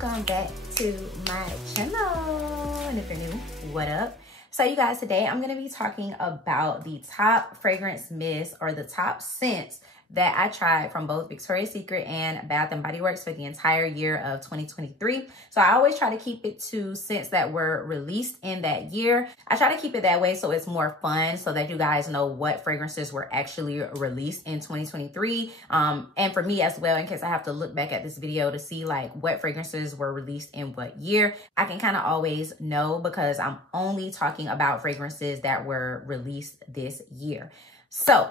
welcome back to my channel. And if you're new, what up? So you guys, today I'm going to be talking about the top fragrance mists or the top scents that I tried from both Victoria's Secret and Bath & Body Works for the entire year of 2023. So I always try to keep it to scents that were released in that year. I try to keep it that way so it's more fun, so that you guys know what fragrances were actually released in 2023. And for me as well, in case I have to look back at this video to see like what fragrances were released in what year, I can kind of always know because I'm only talking about fragrances that were released this year. So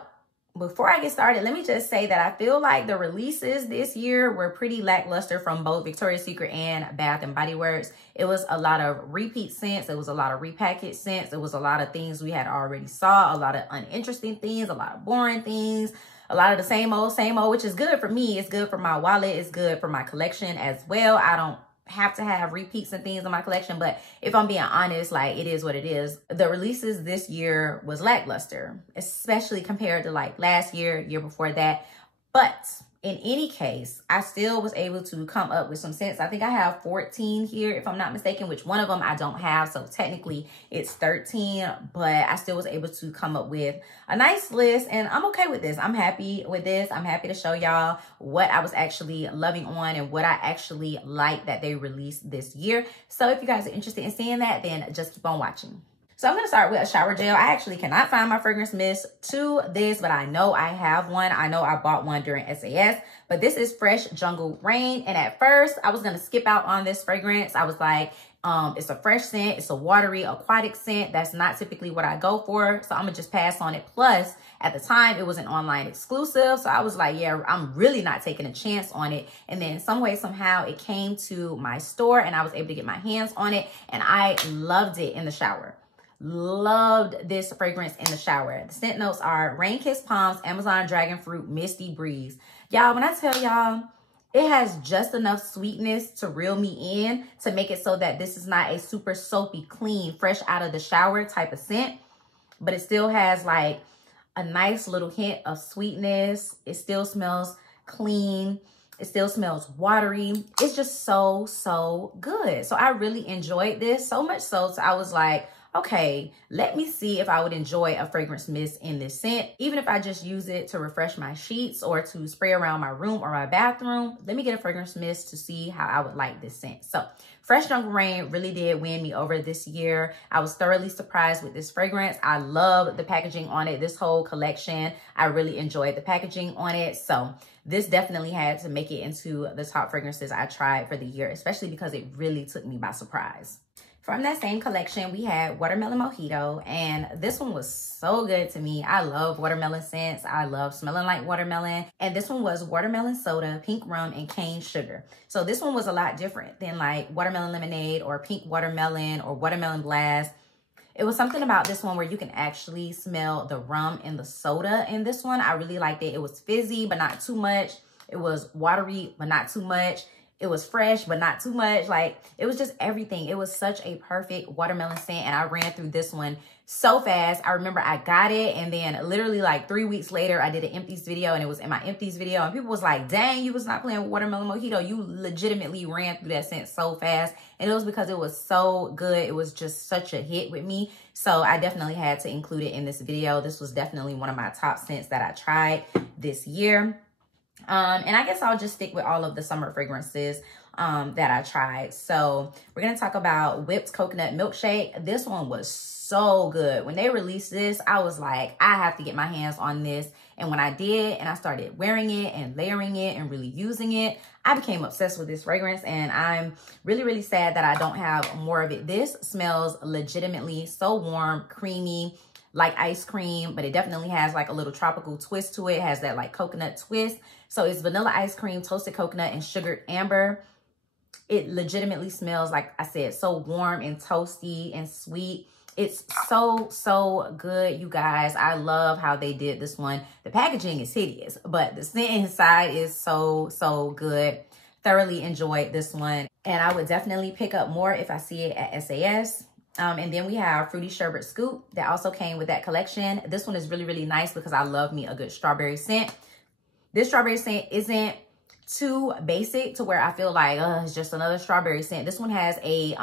before I get started, let me just say that I feel like the releases this year were pretty lackluster from both Victoria's Secret and Bath & Body Works. It was a lot of repeat scents. It was a lot of repackaged scents. It was a lot of things we had already saw, a lot of uninteresting things, a lot of boring things, a lot of the same old, which is good for me. It's good for my wallet. It's good for my collection as well. I don't have to have repeats and things in my collection, but if I'm being honest, like, it is what it is. The releases this year was lackluster, especially compared to like last year, year before that. But in any case, I still was able to come up with some scents. I think I have 14 here, if I'm not mistaken, which one of them I don't have. So technically it's 13, but I still was able to come up with a nice list, and I'm okay with this. I'm happy with this. I'm happy to show y'all what I was actually loving on and what I actually like that they released this year. So if you guys are interested in seeing that, then just keep on watching. So I'm going to start with a shower gel. I actually cannot find my fragrance mist to this, but I know I have one. I know I bought one during SAS, but this is Fresh Jungle Rain. And at first I was going to skip out on this fragrance. I was like, it's a fresh scent. It's a watery aquatic scent. That's not typically what I go for. So I'm gonna just pass on it. Plus at the time it was an online exclusive. So I was like, yeah, I'm really not taking a chance on it. And then some way, somehow it came to my store and I was able to get my hands on it. And I loved it in the shower. Loved this fragrance in the shower. The scent notes are Rain Kissed Palms, Amazon Dragon Fruit, Misty Breeze. Y'all, when I tell y'all, it has just enough sweetness to reel me in to make it so that this is not a super soapy, clean, fresh out of the shower type of scent, but it still has like a nice little hint of sweetness. It still smells clean. It still smells watery. It's just so, so good. So I really enjoyed this, so much so I was like, okay, let me see if I would enjoy a fragrance mist in this scent. Even if I just use it to refresh my sheets or to spray around my room or my bathroom, let me get a fragrance mist to see how I would like this scent. So Fresh Jungle Rain really did win me over this year. I was thoroughly surprised with this fragrance. I love the packaging on it. This whole collection, I really enjoyed the packaging on it. So this definitely had to make it into the top fragrances I tried for the year, especially because it really took me by surprise. From that same collection, we had Watermelon Mojito, and this one was so good to me. I love watermelon scents. I love smelling like watermelon. And this one was watermelon soda, pink rum, and cane sugar. So this one was a lot different than like watermelon lemonade or pink watermelon or watermelon blast. It was something about this one where you can actually smell the rum and the soda in this one. I really liked it. It was fizzy, but not too much. It was watery, but not too much. It was fresh, but not too much. Like, it was just everything. It was such a perfect watermelon scent. And I ran through this one so fast. I remember I got it. And then literally like 3 weeks later, I did an empties video, and it was in my empties video. And people was like, dang, you was not playing with Watermelon Mojito. You legitimately ran through that scent so fast. And it was because it was so good. It was just such a hit with me. So I definitely had to include it in this video. This was definitely one of my top scents that I tried this year. And I guess I'll just stick with all of the summer fragrances that I tried. So we're going to talk about Whipped Coconut Milkshake. This one was so good. When they released this, I was like, I have to get my hands on this. And when I did, and I started wearing it and layering it and really using it, I became obsessed with this fragrance. And I'm really, really sad that I don't have more of it. This smells legitimately so warm, creamy, like ice cream, but it definitely has like a little tropical twist to it. It has that like coconut twist. So it's vanilla ice cream, toasted coconut, and sugared amber. It legitimately smells, like I said, so warm and toasty and sweet. It's so, so good, you guys. I love how they did this one. The packaging is hideous, but the scent inside is so, so good. Thoroughly enjoyed this one. And I would definitely pick up more if I see it at SAS. And then we have Fruity Sherbet Scoop that also came with that collection. This one is really, really nice because I love me a good strawberry scent. This strawberry scent isn't too basic to where I feel like it's just another strawberry scent. This one has a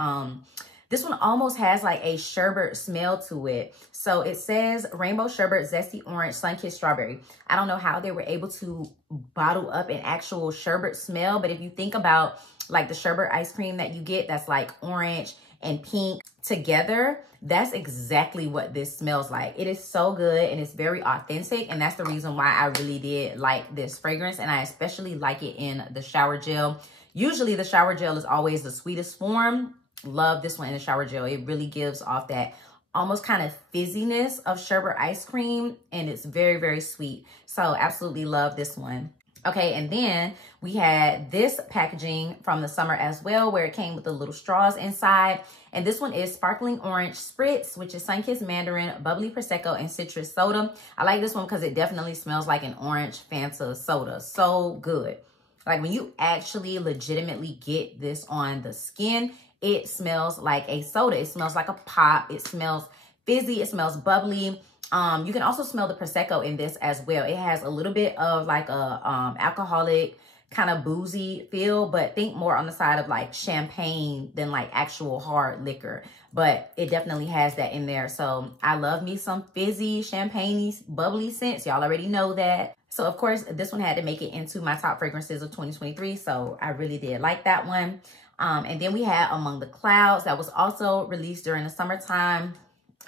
this one almost has like a sherbet smell to it. So it says rainbow sherbet, zesty orange, sun-kissed strawberry. I don't know how they were able to bottle up an actual sherbet smell, but if you think about like the sherbet ice cream that you get that's like orange and pink together, that's exactly what this smells like. It is so good and it's very authentic, and that's the reason why I really did like this fragrance, and I especially like it in the shower gel. Usually the shower gel is always the sweetest form. Love this one in the shower gel. It really gives off that almost kind of fizziness of sherbet ice cream, and it's very, very sweet. So absolutely love this one. Okay, and then we had this packaging from the summer as well, where it came with the little straws inside. And this one is sparkling orange spritz, which is sun-kissed mandarin, bubbly prosecco, and citrus soda. I like this one because it definitely smells like an orange Fanta soda. So good. Like when you actually legitimately get this on the skin, it smells like a soda. It smells like a pop. It smells fizzy. It smells bubbly. You can also smell the prosecco in this as well. It has a little bit of like a alcoholic kind of boozy feel, but think more on the side of like champagne than like actual hard liquor. But it definitely has that in there. So I love me some fizzy, champagne-y, bubbly scents. Y'all already know that. So of course, this one had to make it into my top fragrances of 2023. So I really did like that one. And then we had Among the Clouds that was also released during the summertime.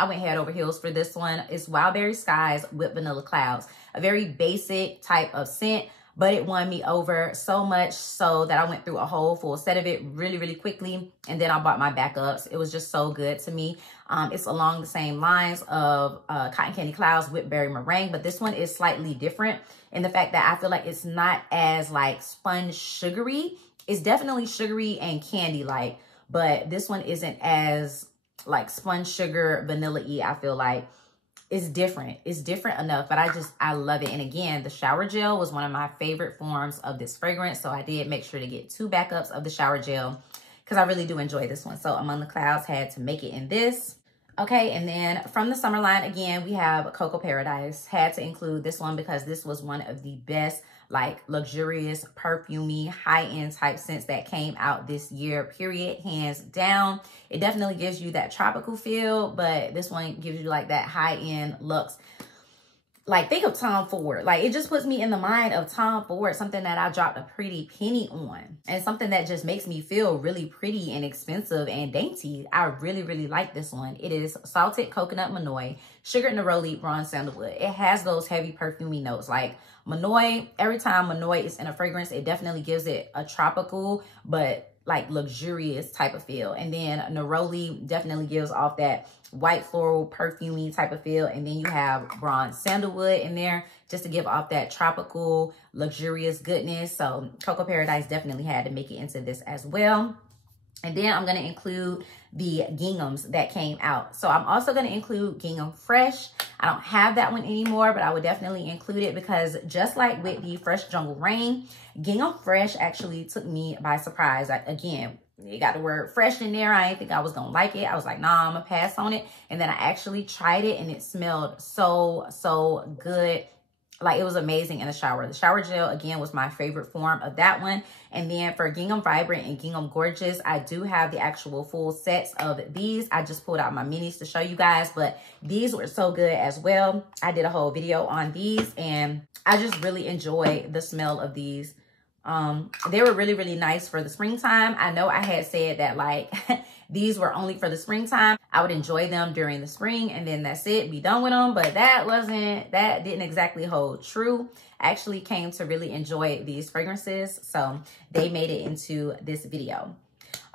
I went head over heels for this one. It's Wildberry Skies with Vanilla Clouds. A very basic type of scent, but it won me over so much so that I went through a whole full set of it really, really quickly. And then I bought my backups. It was just so good to me. It's along the same lines of Cotton Candy Clouds with Berry Meringue, but this one is slightly different in the fact that I feel like it's not as like sponge sugary. It's definitely sugary and candy-like, but this one isn't as like sponge sugar vanilla-y. I feel like it's different. It's different enough, but I love it. And again, the shower gel was one of my favorite forms of this fragrance. So I did make sure to get 2 backups of the shower gel because I really do enjoy this one. So Among the Clouds had to make it in this. Okay, and then from the summer line, again, we have Coco Paradise. Had to include this one because this was one of the best, like, luxurious, perfumey, high-end type scents that came out this year, period, hands down. It definitely gives you that tropical feel, but this one gives you, like, that high-end luxe. Like, think of Tom Ford. Like, it just puts me in the mind of Tom Ford, something that I dropped a pretty penny on. And something that just makes me feel really pretty and expensive and dainty. I really, really like this one. It is salted coconut manoi, sugared neroli, bronze sandalwood. It has those heavy perfumey notes. Like, manoi, every time manoi is in a fragrance, it definitely gives it a tropical, but like luxurious type of feel. And then neroli definitely gives off that white floral perfumey type of feel. And then you have bronze sandalwood in there just to give off that tropical luxurious goodness. So Coco Paradise definitely had to make it into this as well. And then I'm going to include the ginghams that came out. So I'm also going to include Gingham Fresh. I don't have that one anymore, but I would definitely include it because just like with the Fresh Jungle Rain, Gingham Fresh actually took me by surprise. Again, you got the word fresh in there. I didn't think I was going to like it. I was like, nah, I'm going to pass on it. And then I actually tried it and it smelled so good. Like, it was amazing in the shower. The shower gel, again, was my favorite form of that one. And then for Gingham Vibrant and Gingham Gorgeous, I do have the actual full sets of these. I just pulled out my minis to show you guys, but these were so good as well. I did a whole video on these, and I just really enjoy the smell of these. They were really, really nice for the springtime. I know I had said that, like, these were only for the springtime. I would enjoy them during the spring and then that's it, be done with them. But that didn't exactly hold true. I actually came to really enjoy these fragrances. So they made it into this video.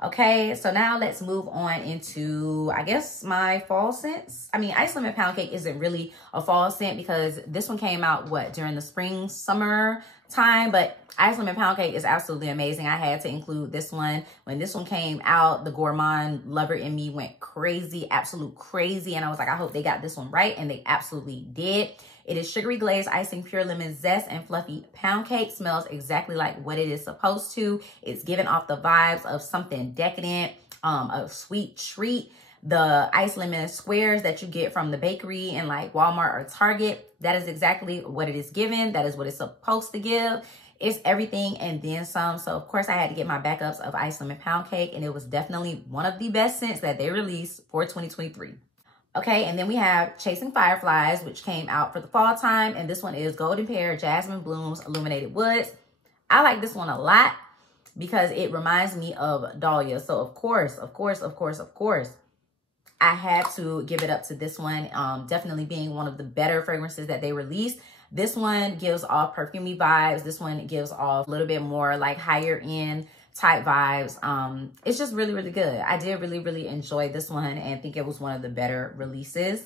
Okay, so now let's move on into, I guess, my fall scents. I mean, Ice Lemon Pound Cake isn't really a fall scent because this one came out, during the spring, summer time, but Ice Lemon Pound Cake is absolutely amazing. I had to include this one. When this one came out, the gourmand lover in me went crazy, absolute crazy, and I was like, I hope they got this one right, and they absolutely did. It is sugary glazed icing, pure lemon zest, and fluffy pound cake. Smells exactly like what it is supposed to. It's giving off the vibes of something decadent, a sweet treat. The ice lemon squares that you get from the bakery in like Walmart or Target, that is exactly what it is giving. That is what it's supposed to give. It's everything and then some. So of course I had to get my backups of Ice Lemon Pound Cake, and it was definitely one of the best scents that they released for 2023. Okay, and then we have Chasing Fireflies, which came out for the fall time, and this one is Golden Pear, Jasmine Blooms, Illuminated Woods. I like this one a lot because it reminds me of Dahlia. So of course, I had to give it up to this one. Definitely being one of the better fragrances that they released. This one gives off perfumey vibes. This one gives off a little bit more like higher end type vibes. It's just really, really good. I did really enjoy this one and think it was one of the better releases.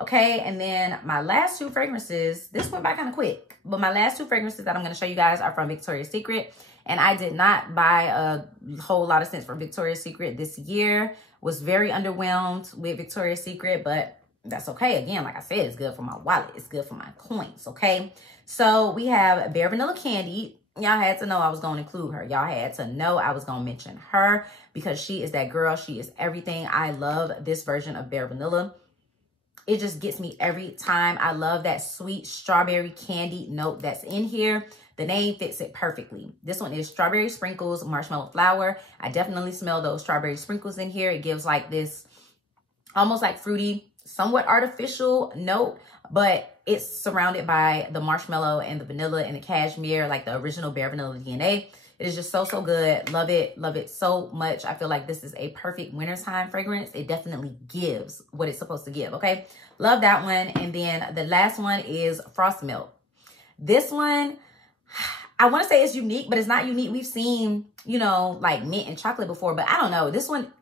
Okay, and then my last two fragrances, this went by kind of quick, but my last two fragrances that I'm going to show you guys are from Victoria's Secret. And I did not buy a whole lot of scents from Victoria's Secret this year. Was very underwhelmed with Victoria's Secret, but that's okay. Again, like I said, it's good for my wallet. It's good for my coins, okay? So we have Bare Vanilla Candy. Y'all had to know I was going to include her. Y'all had to know I was going to mention her because she is that girl. She is everything. I love this version of Bare Vanilla. It just gets me every time. I love that sweet strawberry candy note that's in here. The name fits it perfectly. This one is Strawberry Sprinkles, Marshmallow Flower. I definitely smell those strawberry sprinkles in here. It gives like this almost like fruity, somewhat artificial note, but it's surrounded by the marshmallow and the vanilla and the cashmere, like the original Bare Vanilla DNA. It is just so good. Love it so much. I feel like this is a perfect wintertime fragrance. It definitely gives what it's supposed to give, okay? Love that one. And then the last one is Frost Melt. This one, I want to say it's unique, but it's not unique. We've seen, you know, like mint and chocolate before, but I don't know. This one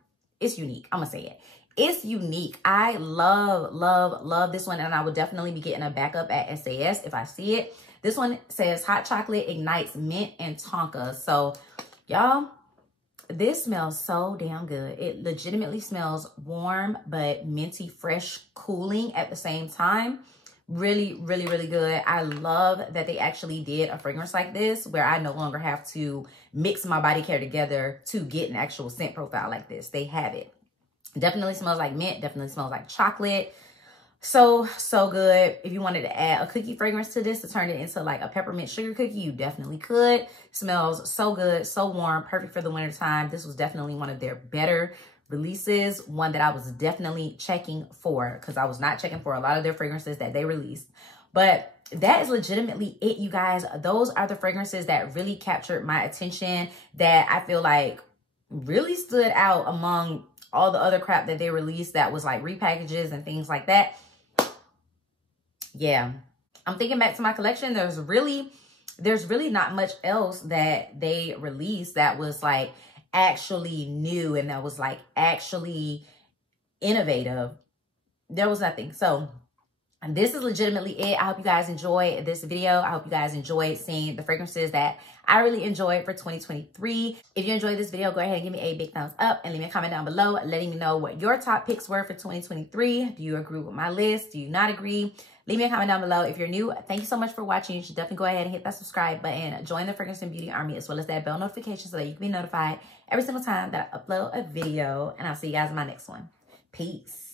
is unique. I'm going to say it. It's unique. I love this one, and I would definitely be getting a backup at SAS if I see it. This one says Hot Chocolate Ignites Mint and Tonka. So, y'all, this smells so damn good. It legitimately smells warm, but minty, fresh, cooling at the same time. Really good. I love that they actually did a fragrance like this where I no longer have to mix my body care together to get an actual scent profile like this. They have it. Definitely smells like mint. Definitely smells like chocolate. So good. If you wanted to add a cookie fragrance to this to turn it into like a peppermint sugar cookie, you definitely could. Smells so good, so warm, perfect for the winter time. This was definitely one of their better releases, one that I was definitely checking for because I was not checking for a lot of their fragrances that they released. But that is legitimately it, you guys. Those are the fragrances that really captured my attention, that I feel like really stood out among all the other crap that they released that was like repackages and things like that. Yeah, I'm thinking back to my collection. There's really not much else that they released that was like actually new and that was like actually innovative. There was nothing. So this is legitimately it. I hope you guys enjoyed this video. I hope you guys enjoyed seeing the fragrances that I really enjoyed for 2023. If you enjoyed this video, go ahead and give me a big thumbs up and leave me a comment down below letting me know what your top picks were for 2023. Do you agree with my list? Do you not agree? Leave me a comment down below. If you're new, thank you so much for watching. You should definitely go ahead and hit that subscribe button. Join the Fragrance and Beauty Army as well as that bell notification so that you can be notified every single time that I upload a video. And I'll see you guys in my next one. Peace.